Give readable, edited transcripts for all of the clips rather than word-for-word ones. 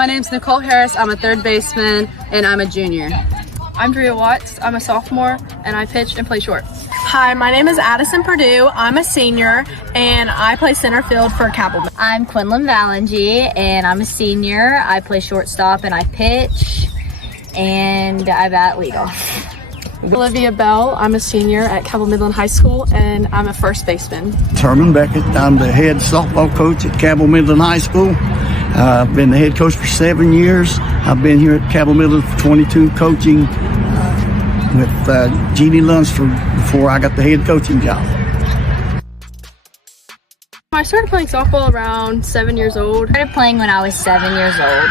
My name's Nicole Harris. I'm a third baseman and I'm a junior. I'm Drea Watts. I'm a sophomore and I pitch and play short. Hi, my name is Addison Purdue. I'm a senior and I play center field for Cabell. I'm Quinlan Valengie and I'm a senior. I play shortstop and I pitch and I bat leadoff. Olivia Bell. I'm a senior at Cabell Midland High School and I'm a first baseman. Herman Beckett. I'm the head softball coach at Cabell Midland High School. I've been the head coach for 7 years. I've been here at Cabell Midland for 22 coaching with Jeannie Lunsford before I got the head coaching job. I started playing softball around 7 years old. I started playing when I was 7 years old.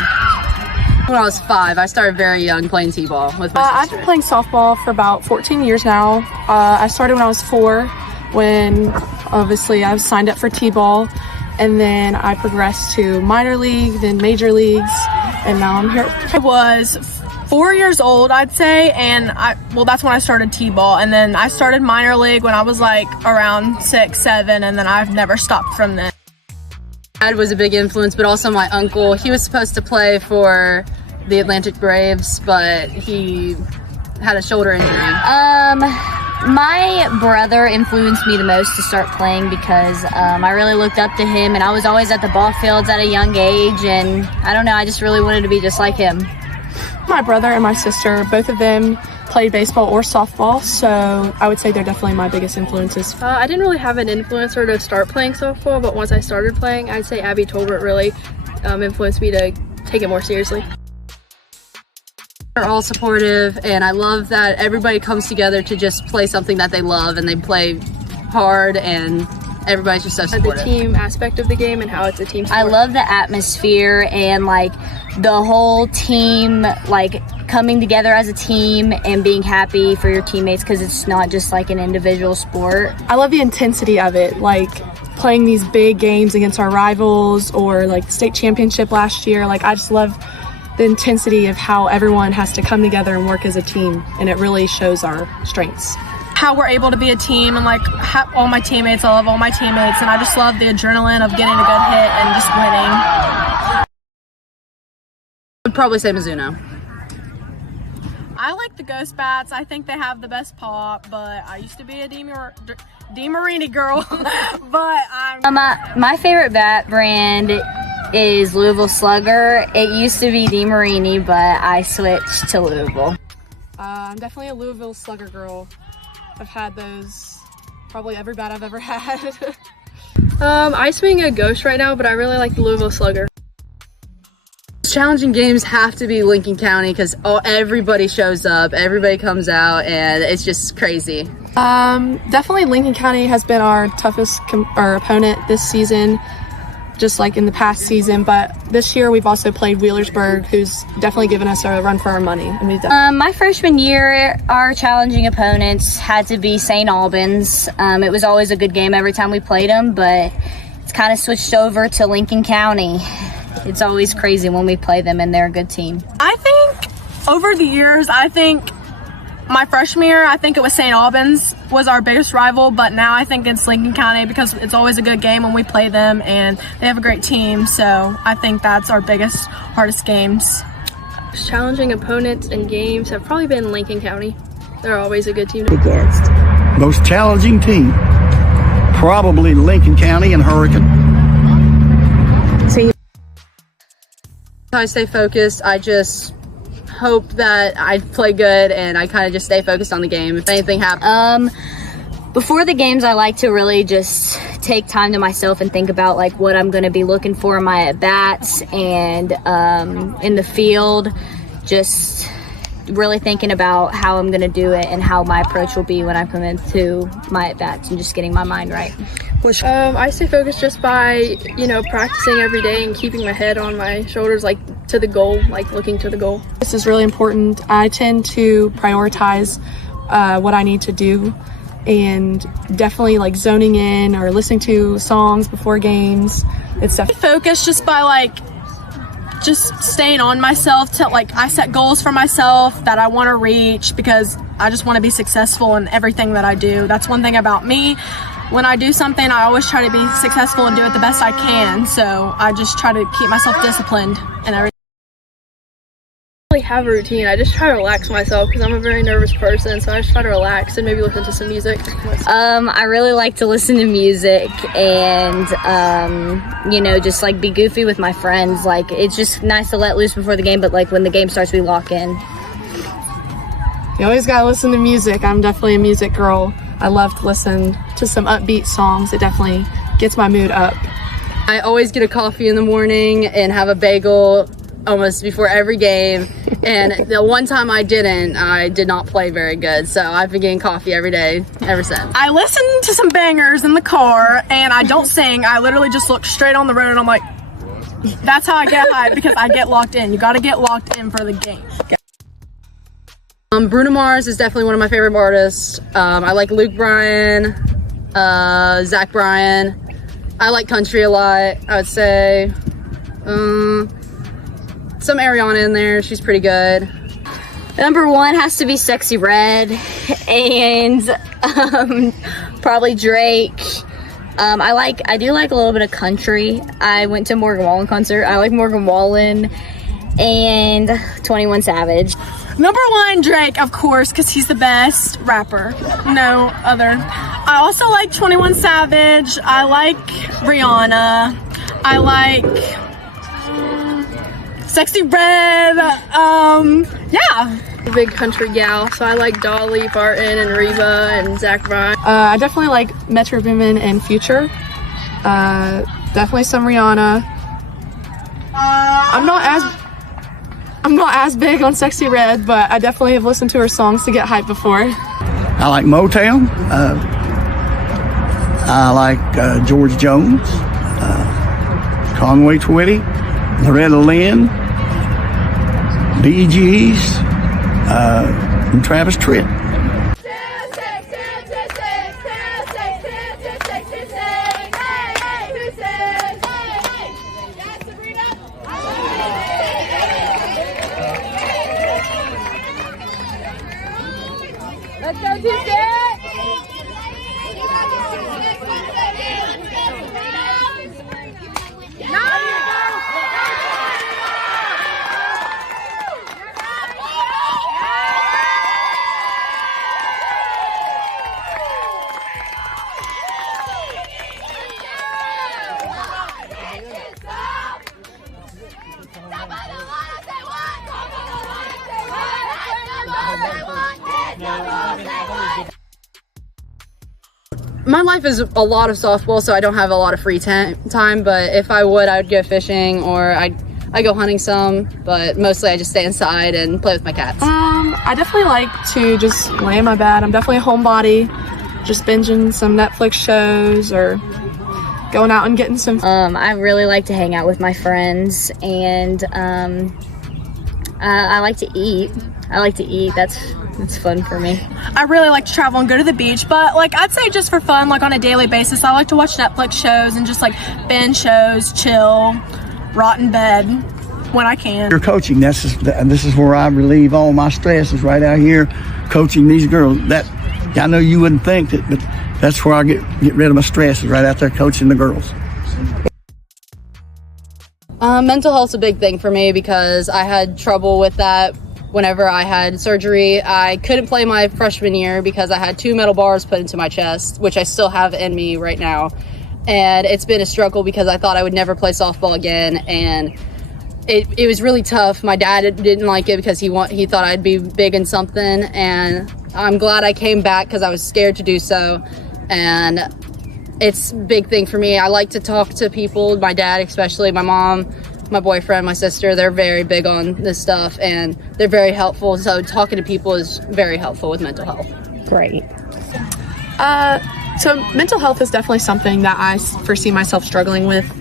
When I was 5, I started very young playing t-ball with my I've sister. been playing softball for about 14 years now. I started when I was 4 when obviously I was signed up for t-ball. And then I progressed to minor league, then major leagues, and now I'm here. I was 4 years old, I'd say, and that's when I started t-ball. And then I started minor league when I was like around 6, 7, and then I've never stopped from then. My dad was a big influence, but also my uncle. He was supposed to play for the Atlantic Braves, but he had a shoulder injury. My brother influenced me the most to start playing because I really looked up to him and I was always at the ball fields at a young age, and I don't know, I just really wanted to be just like him. My brother and my sister, both of them played baseball or softball, so I would say they're definitely my biggest influences. I didn't really have an influencer to start playing softball, but once I started playing, I'd say Abby Tolbert really influenced me to take it more seriously. They're all supportive, and I love that everybody comes together to just play something that they love, and they play hard, and everybody's just so supportive. The team aspect of the game and how it's a team sport. I love the atmosphere and like the whole team like coming together as a team and being happy for your teammates because it's not just like an individual sport. I love the intensity of it, like playing these big games against our rivals or like the state championship last year. Like I just love the intensity of how everyone has to come together and work as a team, and it really shows our strengths. How we're able to be a team and like all my teammates, I love all my teammates, and I just love the adrenaline of getting a good hit and just winning. I would probably say Mizuno. I like the Ghost bats. I think they have the best pop, but I used to be a DeMarini girl, but I'm... My favorite bat brand is Louisville Slugger. It used to be DeMarini, but I switched to Louisville. I'm definitely a Louisville Slugger girl. I've had those, probably every bat I've ever had. I swing a Ghost right now, but I really like the Louisville Slugger. Challenging games have to be Lincoln County because everybody shows up, everybody comes out, and it's just crazy. Definitely Lincoln County has been our toughest opponent this season, just like in the past season, but this year we've also played Wheelersburg, who's definitely given us a run for our money. And we've done. My freshman year, our challenging opponents had to be St. Albans. It was always a good game every time we played them, but it's kind of switched over to Lincoln County. It's always crazy when we play them, and they're a good team. I think over the years, my freshman year, I think it was St. Albans was our biggest rival, but now I think it's Lincoln County because it's always a good game when we play them, and they have a great team, so I think that's our biggest, hardest games. Challenging opponents and games have probably been Lincoln County. They're always a good team to Against. Most challenging team, probably Lincoln County and Hurricane. I stay focused. I just hope that I play good, and I kind of just stay focused on the game. If anything happens. Before the games, I like to really just take time to myself and think about like what I'm going to be looking for in my at-bats and in the field, just really thinking about how I'm going to do it and how my approach will be when I come into my at-bats and just getting my mind right. I stay focused just by, practicing every day and keeping my head on my shoulders, like to the goal, like looking to the goal. This is really important. I tend to prioritize what I need to do, and definitely like zoning in or listening to songs before games. It's definitely Focus just by just staying on myself to I set goals for myself that I want to reach because I just want to be successful in everything that I do. That's one thing about me. When I do something, I always try to be successful and do it the best I can. So I just try to keep myself disciplined and everything. have a routine. I just try to relax myself because I'm a very nervous person, so I just try to relax and maybe listen to some music. I really like to listen to music and, you know, just like be goofy with my friends. Like, it's just nice to let loose before the game, but like when the game starts, we lock in. You always gotta listen to music. I'm definitely a music girl. I love to listen to some upbeat songs. It definitely gets my mood up. I always get a coffee in the morning and have a bagel almost before every game. And the one time I did not play very good. So I've been getting coffee every day ever since. I listen to some bangers in the car, and I don't sing. I literally just look straight on the road, and I'm like, that's how I get hyped, because I get locked in. You got to get locked in for the game. Bruno Mars is definitely one of my favorite artists. I like Luke Bryan, Zach Bryan. I like country a lot, I would say. Some Ariana in there, she's pretty good. Number one has to be Sexy Red, and probably Drake. I do like a little bit of country. I went to Morgan Wallen concert. I like Morgan Wallen and 21 Savage. Number one, Drake, of course, because he's the best rapper. No other. I also like 21 Savage. I like Rihanna. I like Sexy Red. Yeah. A big country gal, so I like Dolly Parton and Reba and Zach Bryan. I definitely like Metro Boomin and Future. Definitely some Rihanna. I'm not as big on Sexy Red, but I definitely have listened to her songs to get hyped before. I like Motown. I like George Jones, Conway Twitty, Loretta Lynn, Bee Gees, and Travis Tritt. Let's go, Tuesday! My life is a lot of softball, so I don't have a lot of free time, but if I would, I would go fishing or I go hunting some, but mostly I just stay inside and play with my cats. I definitely like to just lay in my bed. I'm definitely a homebody, just binging some Netflix shows or going out and getting some. I really like to hang out with my friends, and I like to eat. That's fun for me. I really like to travel and go to the beach, but like I'd say just for fun, like on a daily basis, I like to watch Netflix shows and just like binge shows, chill, rot in bed when I can. Your coaching, this is where I relieve all my stress, is right out here coaching these girls. That I know you wouldn't think that, but that's where I get rid of my stress, is right out there coaching the girls. Mental health's a big thing for me because I had trouble with that. Whenever I had surgery, I couldn't play my freshman year because I had 2 metal bars put into my chest, which I still have in me right now. And it's been a struggle because I thought I would never play softball again. And it was really tough. My dad didn't like it because he thought I'd be big in something. And I'm glad I came back because I was scared to do so. And it's a big thing for me. I like to talk to people, my dad especially, my mom, my boyfriend, my sister. They're very big on this stuff and they're very helpful. So talking to people is very helpful with mental health. Great. So mental health is definitely something that I foresee myself struggling with.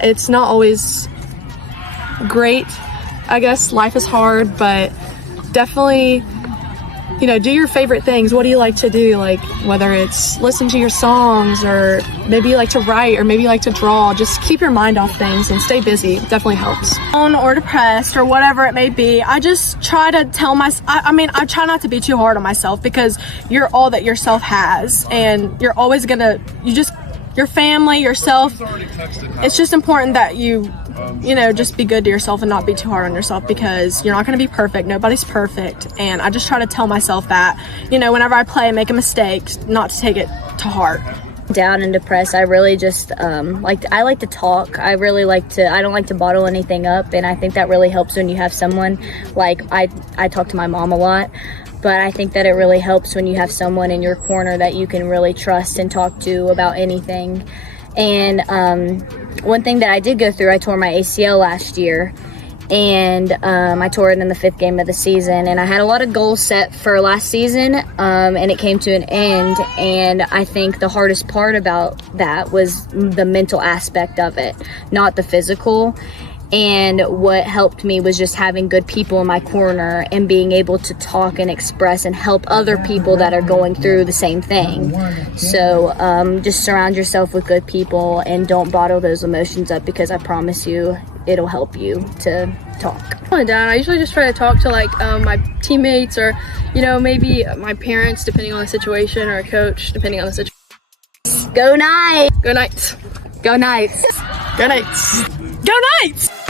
It's not always great. I guess life is hard, but definitely, you know, do your favorite things. What do you like to do? Like whether it's listen to your songs or maybe you like to write or maybe you like to draw. Just keep your mind off things and stay busy. It definitely helps. Or depressed or whatever it may be, I just try to tell myself, I try not to be too hard on myself because you're all that yourself has and you're always your family, yourself. It's just important that you just be good to yourself and not be too hard on yourself, because you're not going to be perfect. Nobody's perfect. And I just try to tell myself that, whenever I play and make a mistake, not to take it to heart. Down and depressed, I really just I like to talk. I don't like to bottle anything up, and I think that really helps when you have someone like I talk to my mom a lot, but I think that it really helps when you have someone in your corner that you can really trust and talk to about anything. And one thing that I did go through, I tore my ACL last year, and I tore it in the 5th game of the season, and I had a lot of goals set for last season, and it came to an end. And I think the hardest part about that was the mental aspect of it, not the physical. And what helped me was just having good people in my corner and being able to talk and express and help other people that are going through the same thing. So just surround yourself with good people and don't bottle those emotions up, because I promise you it'll help you to talk. Down, I usually just try to talk to my teammates, or maybe my parents, depending on the situation, or a coach, depending on the situation. Go Knights! Go Knights! Go Knights! Go Knights! Go Knights!